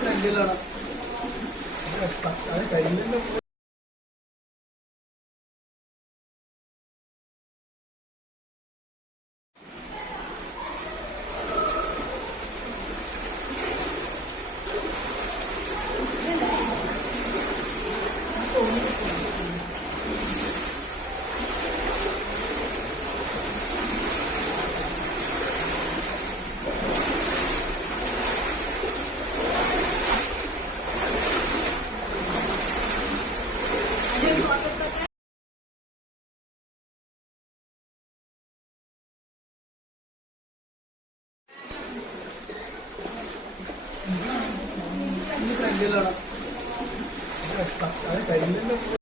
ഫ്രണ്ടിലാണ് ഫ്രണ്ടിലാണ് അത് കഴിഞ്ഞല്ലോ